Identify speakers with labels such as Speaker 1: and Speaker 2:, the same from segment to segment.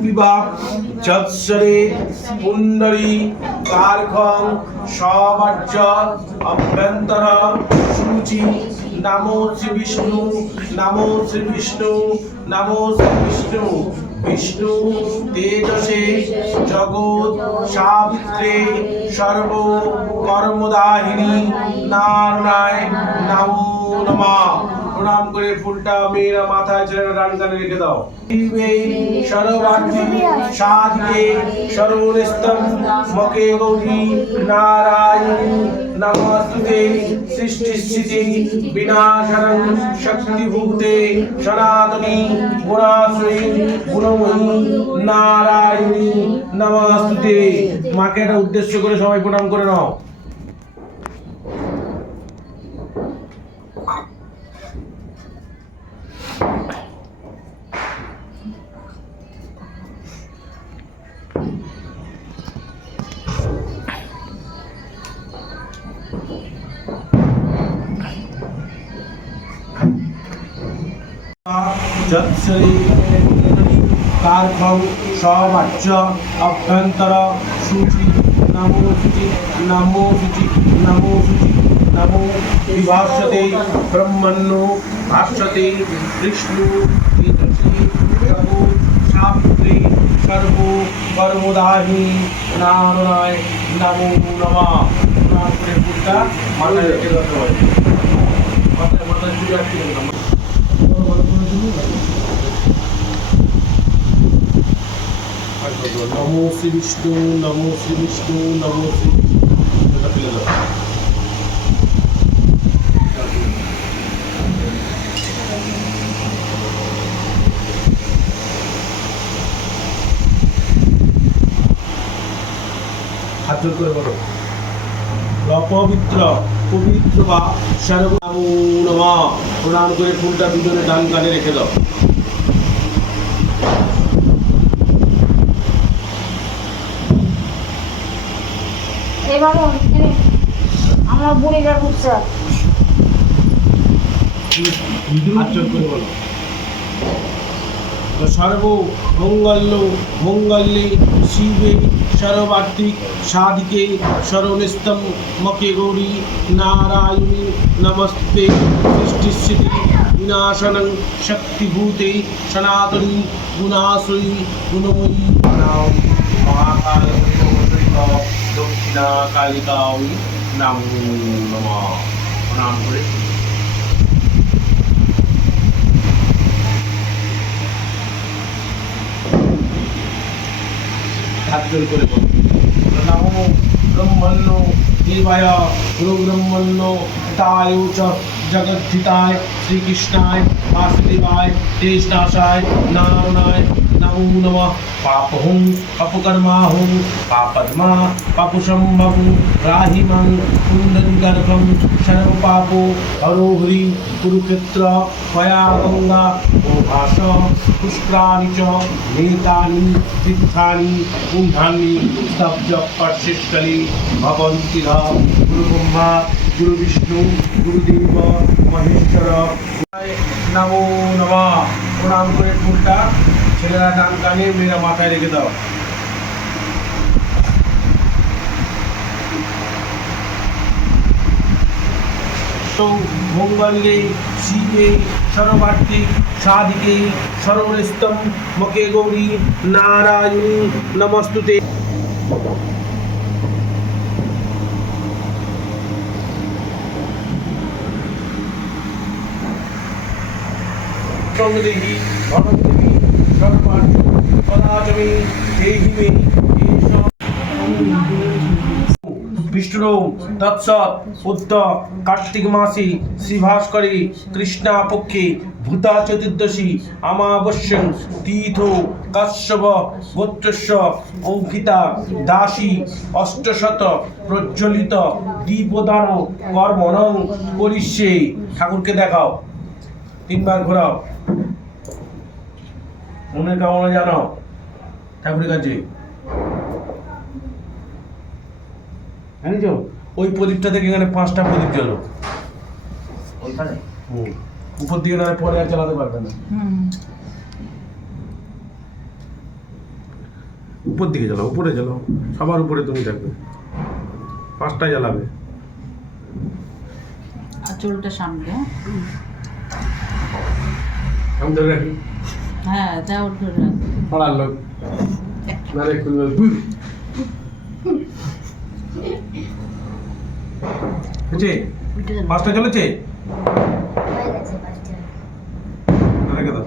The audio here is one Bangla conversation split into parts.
Speaker 1: বিবাহ যৎসরে পুণ্ডরী কার্ঘং সবাজ্য অভ্যন্তর সূচি নমো শ্রী বিষ্ণু নমো শ্রী বিষ্ণু নমো শ্রী বিষ্ণু বিষ্ণু তেজসে জগৎ সাবিত্রে সর্ব কর্মদাহিনী নারায়ণ নমো নমঃ প্রণাম করে ফুলটা মেয়েরা মাথায় ছেলেরা ডান কানে রেখে দাও। সর্বাগ্নি সাধিকে সর্বনিস্তম মকে গৌরী নারায়ণী নমস্তুতে সৃষ্টি স্থিতি বিনাশনং শক্তিভূতে সনাতনী গুণাশ্রয়ী গুণময়ী নারায়ণী। নমস্তুতে। মাকে একটা উদ্দেশ্য করে সবাই প্রণাম করে নাও। যৎসরি কার্ঘং সবাচ্য অভ্যন্তর সূচি নমো সূচি নমো সূচি নমো সূচি নমো বিভাষতে ব্রহ্মণ্য ভাষ্যতে বিষ্ণু তেজসি প্রভু সাবিত্রী সর্ব কর্মদাহি নারায়ণ নমো নমঃ প্রণাম করে ফুলটা মাথায় রেখে দিতে হয় মাথায় মাথায় নমো শ্রী বিষ্ণু নমো শ্রী বিষ্ণু নমো শ্রী এটা অপবিত্র, পবিত্র বা সর্বনাম নমঃ। প্রণাম করে ফুলটা দুজনে ডান কানে রেখে দাও।
Speaker 2: মামুন আমার বুড়িটার বুঝছে
Speaker 1: সর্ব মঙ্গল্য মঙ্গল্যে শিবে সর্বার্থিক সাধিকে সর্বনিস্তম মকে গৌরী নারায়ণী নমস্তে। সৃষ্টিস্থিতি বিনাশনং শক্তিভূতে সনাতনী গুণাশ্রয়ী গুণময়ী। নাম মহাকাল দক্ষিণা কালিকাই নমো নমঃ প্রণাম করে হাত জোর করে বলো নমো ব্রহ্মণ্য দেবায় গুরু ব্রহ্মণ্য হিতায় চ জগদ্ধিতায় শ্রীকৃষ্ণায় বাসুদেবায় দেশনাশায় নারায়ণায় নমঃ পাপহং পাপকর্মাহং পাপদ্মা পাপুসম্ভব রাহিমং কুণ্ডলিগর্ভং সর্বপাপ হরোহরি কুরুক্ষেত্র পয়া গঙ্গা ও ভাস পুষ্করাণি চ নেতানি তীর্থানি কুণ্ঠানি স্তব্ধ পর্ষিষ্কলি ভবন্তি গুরু ব্রহ্মা গুরু বিষ্ণু গুরুদেব মহেশ্বর নমো নমঃ প্রণাম করে ফুলটা ছেলেরা ডান কানে মেয়েরা মাথায় রেখে দাও। মঙ্গলে শিবে সর্বার্থিক সাধিকে সর্বস্তম মকে গৌরী, নারায়ণী, নমস্তুতে। সঙ্গদেহী ধনদেবী বিষ্ণু তৎসৎ, উদ্ধ, কার্তিক মাসে, শ্রীভাস্করে, কৃষ্ণা পক্ষে, ভূতা চতুর্দশী, আমাবস্যং তীর্থ কাশ্যপ, গোত্রস্য, অঙ্কিতা, দাসী, অষ্টশত, প্রজ্বলিত দীপদান কর্মণং করিষ্যে ঠাকুরকে দেখাও। তিনবার ঘোরাও। মনের কামনা জানাও। ঠাকুরের কাছে। জানিস ওই প্রদীপটা থেকে এখানে পাঁচটা প্রদীপ জ্বলো।
Speaker 3: ওইখানে?
Speaker 1: হুম। উপর দিকে না পরে আর চালাতে পারবে না। উপর দিকে জ্বালাও উপরে জ্বালাও। সবার উপরে তুমি থাকবে পাঁচটায় জ্বালাবে।
Speaker 2: আর চুলটা সামনে হ্যাঁ?
Speaker 1: আমি ধরে রাখি
Speaker 2: হ্যাঁ যাও ধরে
Speaker 1: পড়ার লোক। না রে খুলবে।
Speaker 2: যাবে।
Speaker 1: পাঁচটা চলেছে? রেখে দাও।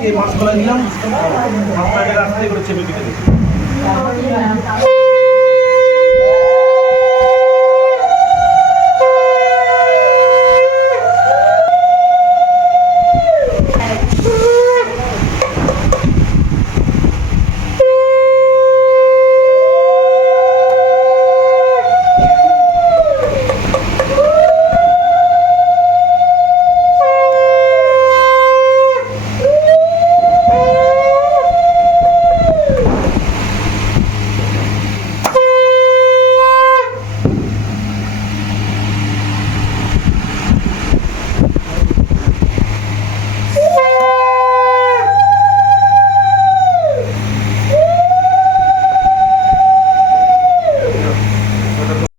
Speaker 2: যে
Speaker 1: মাছ কলা দিলাম মাছটাকে রাস্তায় করে চেপে দিতে